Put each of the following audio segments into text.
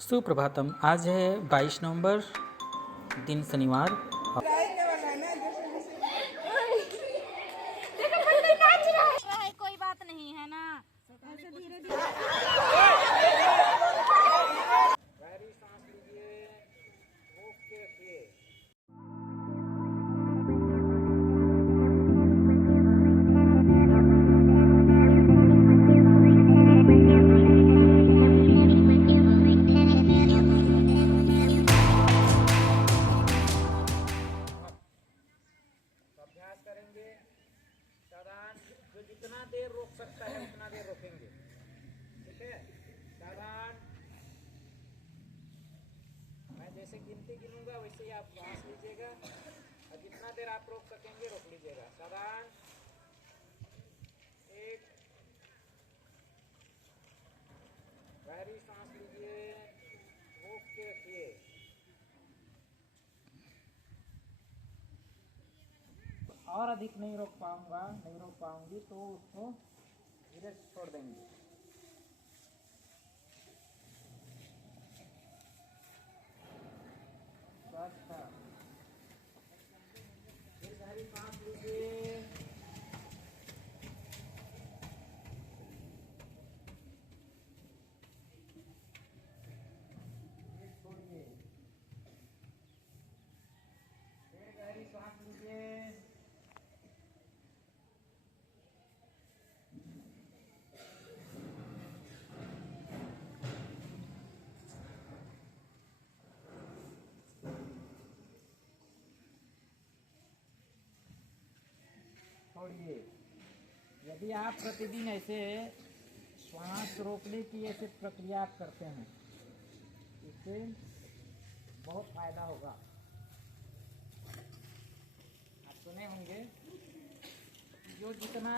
सुप्रभातम। आज है 22 नवंबर, दिन शनिवार। कोई बात नहीं है ना, ऐसे धीरे धीरे। गहरी सांस लीजिए, रोक के रखिए। अभ्यास करेंगे सावधान। जो जितना देर रोक सकता है उतना देर रोकेंगे, ठीक है। सावधान। मैं जैसे गिनती गिनूंगा वैसे ही आप सांस लीजिएगा और जितना देर आप रोक सकेंगे रोक लीजिएगा। सावधान। एक, गहरी सांस लीजिए, रोक के रखिए। और अधिक नहीं रोक पाऊंगी तो उसको धीरे से छोड़ देंगे। अच्छा, फिर गहरी सांस लीजिए, फिर छोड़िए। फिर गहरी सांस लीजिए, छोड़िए। यदि आप प्रतिदिन ऐसे श्वास रोकने की ऐसे प्रक्रिया आप करते हैं, इससे बहुत फायदा होगा। आप सुने होंगे जो जितना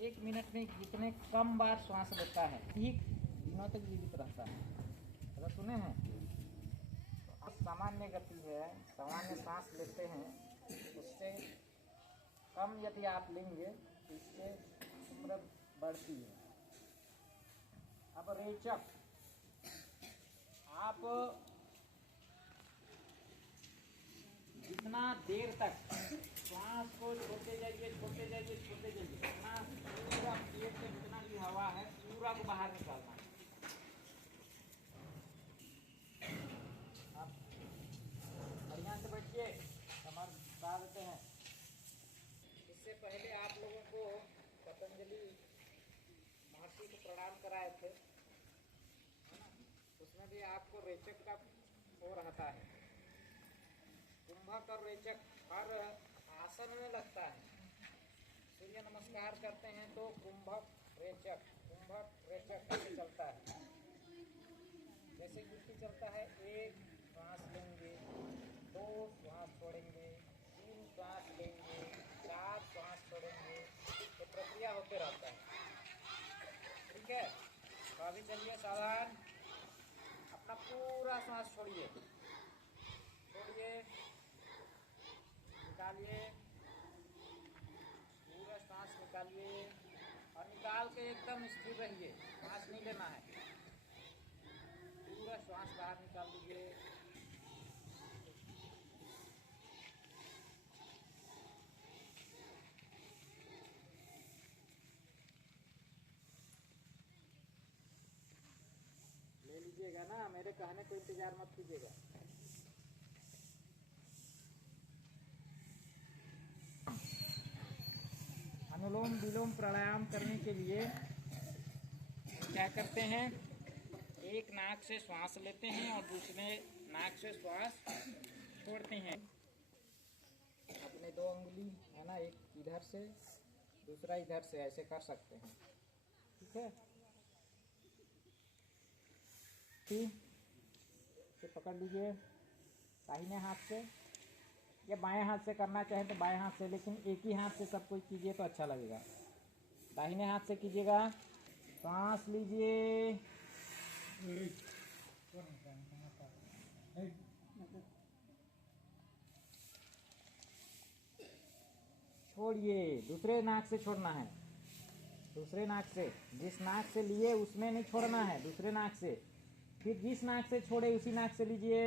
एक मिनट में जितने कम बार श्वास लेता है ठीक दिनों तक जीवित रहता है। अगर सुने हैं तो सामान्य गति है, सामान्य सांस लेते हैं उससे कम यदि आप लेंगे तो इससे उम्र बढ़ती है। अब रेचक, आप जितना देर तक श्वास को छोड़ते जाइए जितना पूरा पेट से जितना भी हवा है पूरा को बाहर निकालना है। आप बढ़िया से बैठिए, कमर बता देते हैं। इससे पहले आप लोगों को पतंजलि महर्षि को प्रणाम कराए थे, है ना? उसमें भी आपको रेचक का हो रहता है। कुंभक और रेचक हर आसन में लगता है। सूर्य नमस्कार करते हैं तो कुंभक रेचक ऐसे चलता है। जैसे गिनती चलता है, एक श्वास लेंगे, दो श्वास छोड़ेंगे, तीन श्वास लेंगे, चार श्वास छोड़ेंगे, तो प्रक्रिया होते रहता है, ठीक है। तो अभी चलिए सावधान, अपना पूरा श्वास छोड़िए, निकालिए, पूरा सांस निकालिए और निकाल के एकदम स्थिर रहिए, सांस नहीं लेना है। पूरा श्वास बाहर निकाल लीजिए। ले लीजिएगा ना, मेरे कहने को इंतजार मत कीजिएगा। अनुलोम विलोम प्राणायाम करने के लिए क्या करते हैं, एक नाक से श्वास लेते हैं और दूसरे नाक से श्वास छोड़ते हैं। अपने दो उंगली है ना, एक इधर से दूसरा इधर से ऐसे कर सकते हैं, ठीक है। इसे पकड़ लीजिए दाहिने हाथ से, या बाएं हाथ से करना चाहें तो बाएं हाथ से, लेकिन एक ही हाथ से सब कुछ कीजिए तो अच्छा लगेगा। दाहिने हाथ से कीजिएगा। सांस लीजिए, छोड़िए। दूसरे नाक से छोड़ना है, दूसरे नाक से, जिस नाक से लिए उसमें नहीं छोड़ना है, दूसरे नाक से फिर जिस नाक से छोड़े उसी नाक से लीजिए।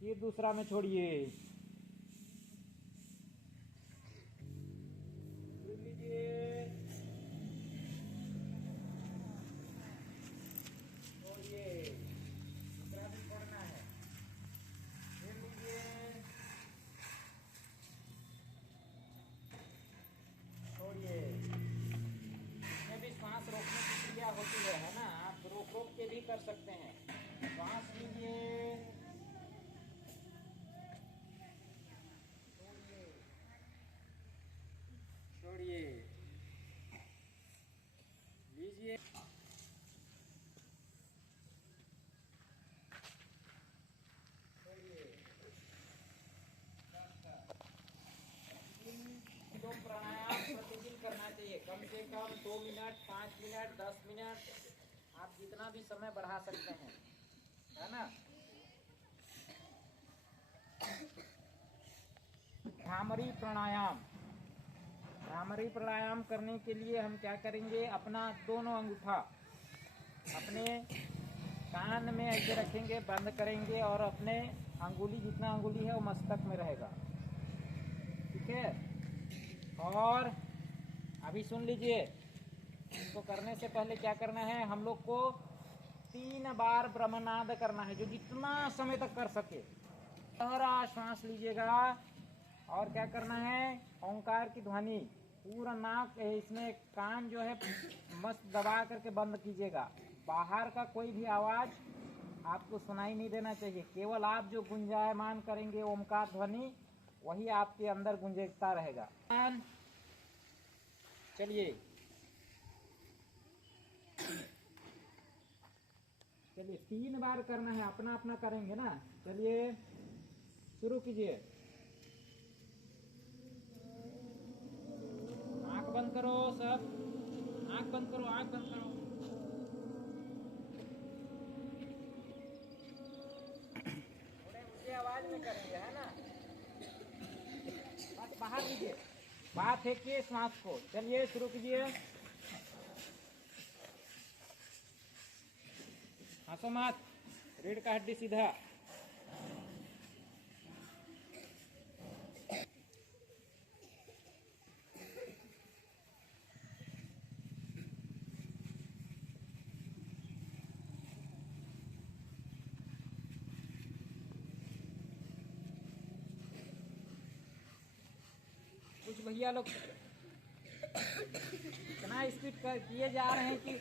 फिर दूसरा में छोड़िए। फिर लीजिए, छोड़िए। दूसरा भी छोड़ना है। फिर लीजिए, छोड़िए। इसमें भी सांस रोकने की क्रिया होती है ना, आप रोक रोक के भी कर सकते हैं। सांस लीजिए, छोड़िए, लीजिए, छोड़िए। तो प्राणायाम प्रतिदिन करना चाहिए, कम से कम 2 मिनट, 5 मिनट, 10 मिनट, आप जितना भी समय बढ़ा सकते हैं, है ना। भ्रामरी प्राणायाम। भ्रामरी प्राणायाम करने के लिए हम क्या करेंगे, अपना दोनों अंगूठा अपने कान में ऐसे रखेंगे, बंद करेंगे और अपने अंगुली, जितना अंगुली है वो मस्तक में रहेगा, ठीक है। और अभी सुन लीजिए, इसको करने से पहले क्या करना है, हम लोग को 3 बार ब्रह्मनाद करना है, जो जितना समय तक कर सके। गहरा श्वास लीजिएगा और क्या करना है, ओंकार की ध्वनि पूरा नाक, इसमें कान जो है मस्त दबा करके बंद कीजिएगा। बाहर का कोई भी आवाज आपको सुनाई नहीं देना चाहिए, केवल आप जो गुंजायमान करेंगे ओंकार ध्वनि, वही आपके अंदर गुंजता रहेगा। चलिए, चलिए 3 बार करना है, अपना अपना करेंगे ना। चलिए शुरू कीजिए। आंख बंद करो सब, आंख बंद करो, आंख बंद करो। थोड़े ऊंची आवाज में करेंगे, है ना। बस बाहर लीजिए, बाहर फेंकिए सांस को। चलिए शुरू कीजिए। हंसो मत, रीढ़ का हड्डी सीधा। कुछ भैया लोग इतना स्पीड किए जा रहे हैं कि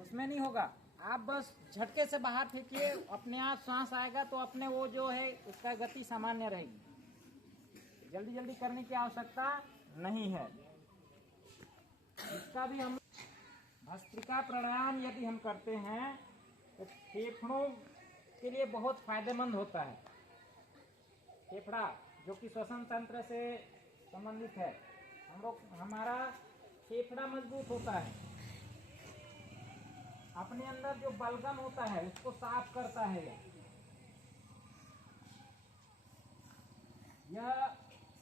उसमें नहीं होगा। आप बस झटके से बाहर फेंकिए, अपने आप सांस आएगा तो अपने वो जो है उसका गति सामान्य रहेगी। जल्दी जल्दी करने की आवश्यकता नहीं है। इसका भी हम भस्त्रिका प्राणायाम यदि हम करते हैं तो फेफड़ों के लिए बहुत फायदेमंद होता है। फेफड़ा जो कि श्वसन तंत्र से संबंधित है, हमारा फेफड़ा मजबूत होता है, अपने अंदर जो बलगम होता है उसको साफ करता है। यह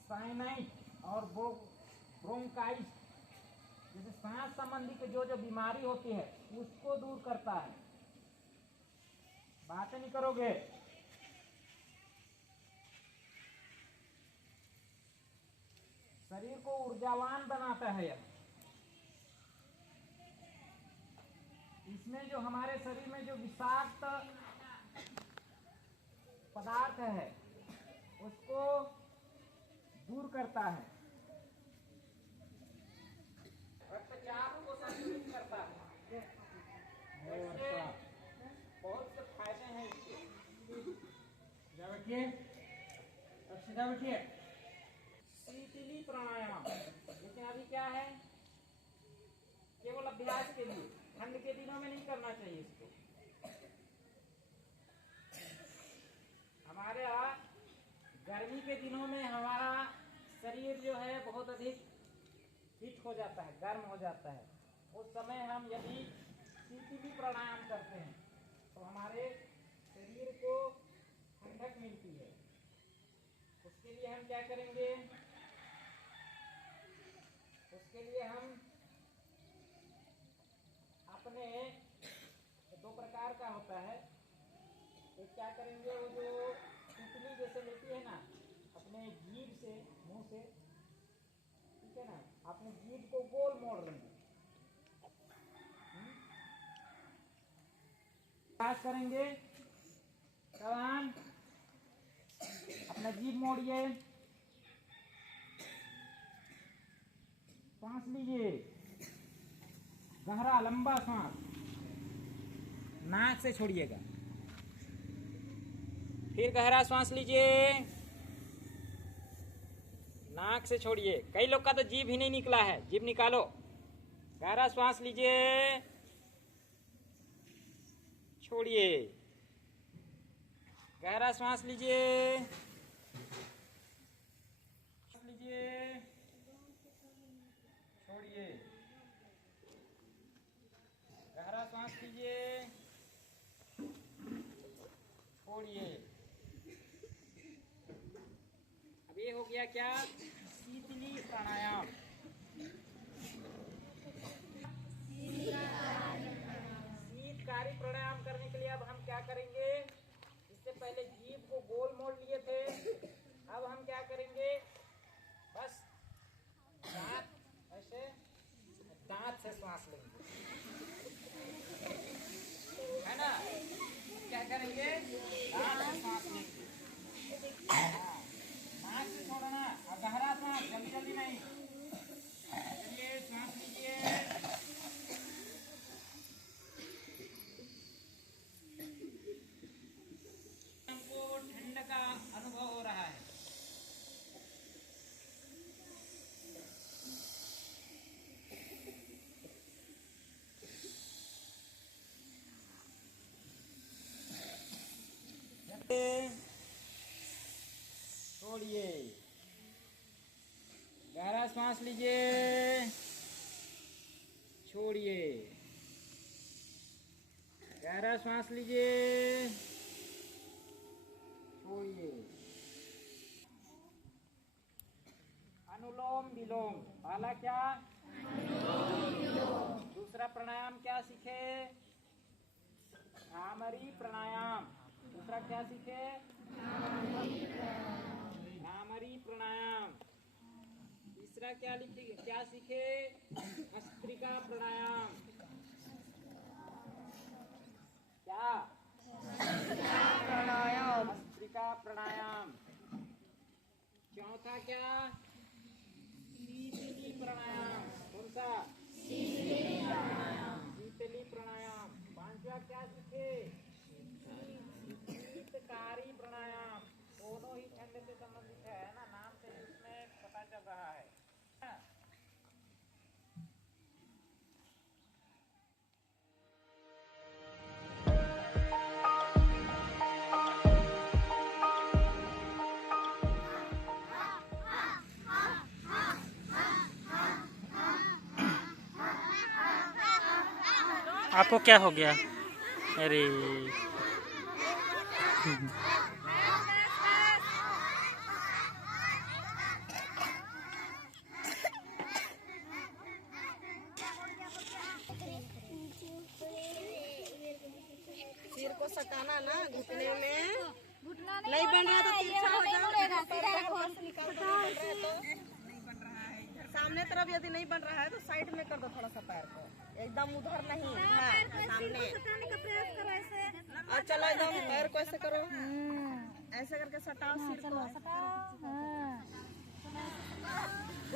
साइनाइट और ब्रोंकाइटिस जैसे सांस संबंधी की जो जो बीमारी होती है उसको दूर करता है। बातें नहीं करोगे। शरीर को ऊर्जावान बनाता है यह। इसमें जो हमारे शरीर में जो विषाक्त पदार्थ है उसको दूर करता है, रक्तचाप को संतुलित करता है। ऐसे बहुत से फायदे हैं इसके। बैठिए, अब सीधा बैठिए। शीतली प्राणायाम, लेकिन अभी क्या है, केवल अभ्यास के लिए, ठंड के दिनों में नहीं करना चाहिए इसको। हमारे यहाँ गर्मी के दिनों में हमारा शरीर जो है बहुत अधिक हीट हो जाता है, गर्म हो जाता है। उस समय हम यदि शीतली प्राणायाम करते हैं तो हमारे शरीर को ठंडक मिलती है। उसके लिए हम क्या करेंगे, उसके लिए हम क्या करेंगे, वो जो तितली जैसे लेती है ना अपने जीभ से, मुंह से, ठीक है ना, अपने जीभ को गोल मोड़ लेंगे। प्रयास करेंगे। जवान अपना जीभ मोड़िए, सांस लीजिए, गहरा लंबा सांस, नाक से छोड़िएगा। फिर गहरा सांस लीजिए, नाक से छोड़िए। कई लोग का तो जीभ ही नहीं निकला है, जीभ निकालो। गहरा सांस लीजिए, छोड़िए, गहरा सांस लीजिए, छोड़िए, गहरा सांस लीजिए, छोड़िए। अब ये हो गया क्या, शीतली प्राणायाम। शीतकारी प्राणायाम करने के लिए अब हम क्या करेंगे, इससे पहले जीभ को गोल मोड़ लिए थे, अब हम क्या करेंगे, बस दांत ऐसे, दांत से सांस लेंगे, है ना। क्या करेंगे, दांत से सांस लेंगे, नाक से छोड़ना, और गहरा सांस, जल्दी जल्दी नहीं। चलिए सांस लीजिए, हमको ठंड का अनुभव हो रहा है। छोड़िए, गहरा सांस लीजिए, छोड़िए, गहरा सांस लीजिए, छोड़िए। अनुलोम विलोम, पहला क्या, दूसरा प्राणायाम क्या सीखे, भ्रामरी प्राणायाम। दूसरा क्या सीखे, भ्रामरी प्राणायाम। तीसरा क्या सीखे, भस्त्रिका प्राणायाम। क्या, भस्त्रिका प्राणायाम। चौथा क्या, शीतली प्राणायाम। कौन सा, शीतली प्राणायाम। पांचवा क्या सीखे, शीतकारी प्राणायाम। दोनों ही ठंड से संबंधित है ना, नाम से इसमें पता चल रहा है। आपको क्या हो गया, अरे सिर को सटाना ना, घुटने में घुटना नहीं बन रहा तो ये नहीं मुड़ेगा, सीधा रखो। सामने तरफ यदि नहीं बन रहा है तो साइड में कर दो थोड़ा सा पैर को, एकदम उधर नहीं, हाँ सामने। सटाने का प्रयास करो ऐसे। और चलो एकदम पैर को ऐसे करो, ऐसे करके सटाओ सिर को।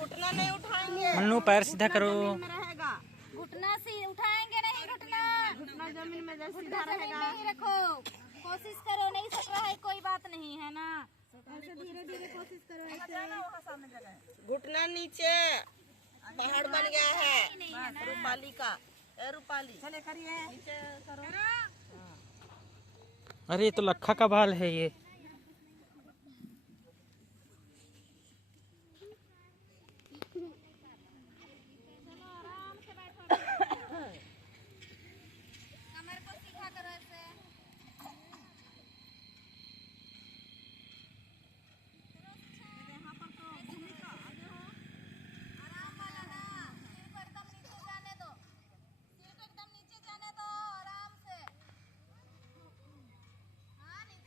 घुटना नहीं उठाएंगे, मन्नू पैर सीधा करो। जमीन में रहेगा, घुटना से उठाएंगे नहीं, घुटना घुटना जमीन में जैसे घुटना सीधा जमीन रहेगा। में ही रखो। कोशिश करो, नहीं सट रहा है कोई बात नहीं है ना, ऐसे धीरे धीरे कोशिश करो ऐसे। घुटना नीचे, पहाड़ बन गया है रूपाली का। ए रूपाली चले करिए, नीचे करो। अरे ये तो लखा का बाल है ये। चलो आराम से बैठो, कमर को सीधा करो ऐसे। आराम वाला ना, सिर को एकदम नीचे जाने दो, सिर को एकदम नीचे जाने दो, आराम से। हाँ नीचे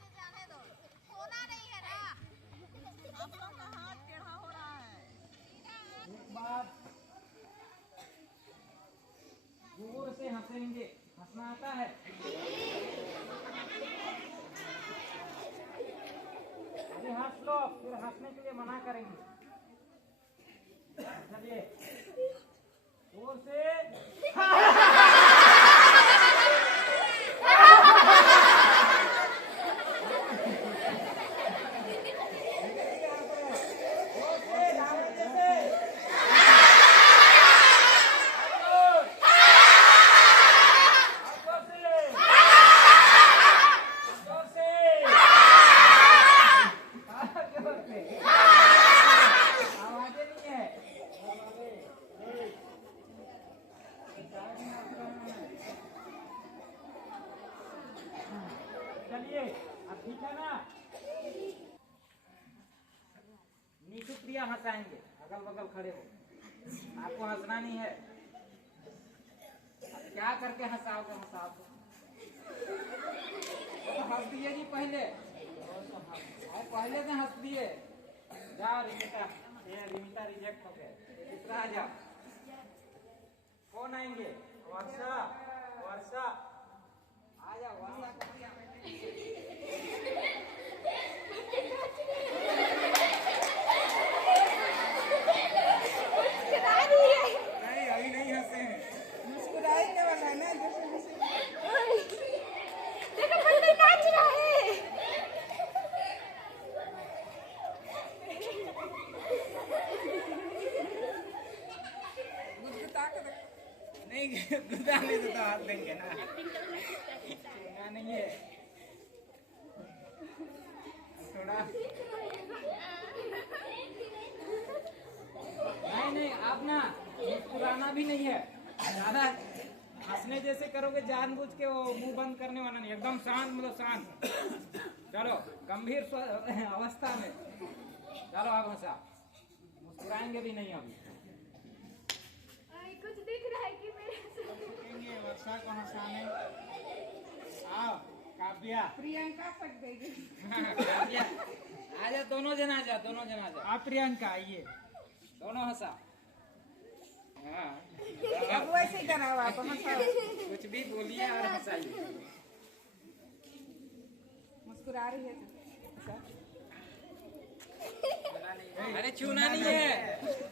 हंसेंगे, हंसना आता है? अभी हंस लो, फिर हंसने के लिए मना करेंगे। चलिए जोर से। चलिए अब ठीक है ना? नीतू प्रिया हंसाएंगे, अगल बगल खड़े हो। आपको हंसना नहीं है। अब क्या करके हंसाओगे? हंसाओ तो हंस दिए जी पहले, पहले से हंस दिए। जाओ रिमिता, ये रिमिता रिजेक्ट हो गए। दूसरा आ जाओ। कौन आएंगे? वर्षा, वर्षा आ जाओ। वर्षा को नहीं, अभी नहीं हंसे हैं। मुस्कुराने वाला है ना, देखो बंदर नाच रहा है। नहीं गुदा नहीं तो हाथ देंगे ना। छूना नहीं है थोड़ा। नहीं आप ना मुस्कुराना भी नहीं है। ज्यादा हंसने जैसे करोगे जानबूझ के, वो मुंह बंद करने वाला नहीं। एकदम शांत, मतलब शांत। चलो गंभीर अवस्था में चलो आप हंसा। मुस्कुराएंगे भी नहीं अभी। कुछ दिख रहा है कि मेरे वर्षा को हंसाने। आओ काव्या, प्रियंका पक गई। काव्या आजा, दोनों जन आ जाओ, दोनों जन आ जाओ। आप प्रियंका आइए, दोनों हंसा। हाँ अब वैसे ही कराओ आप, हंसाओ। कुछ भी बोलिए और हंसाइए। मुस्कुरा रही है। अरे छूना नहीं है।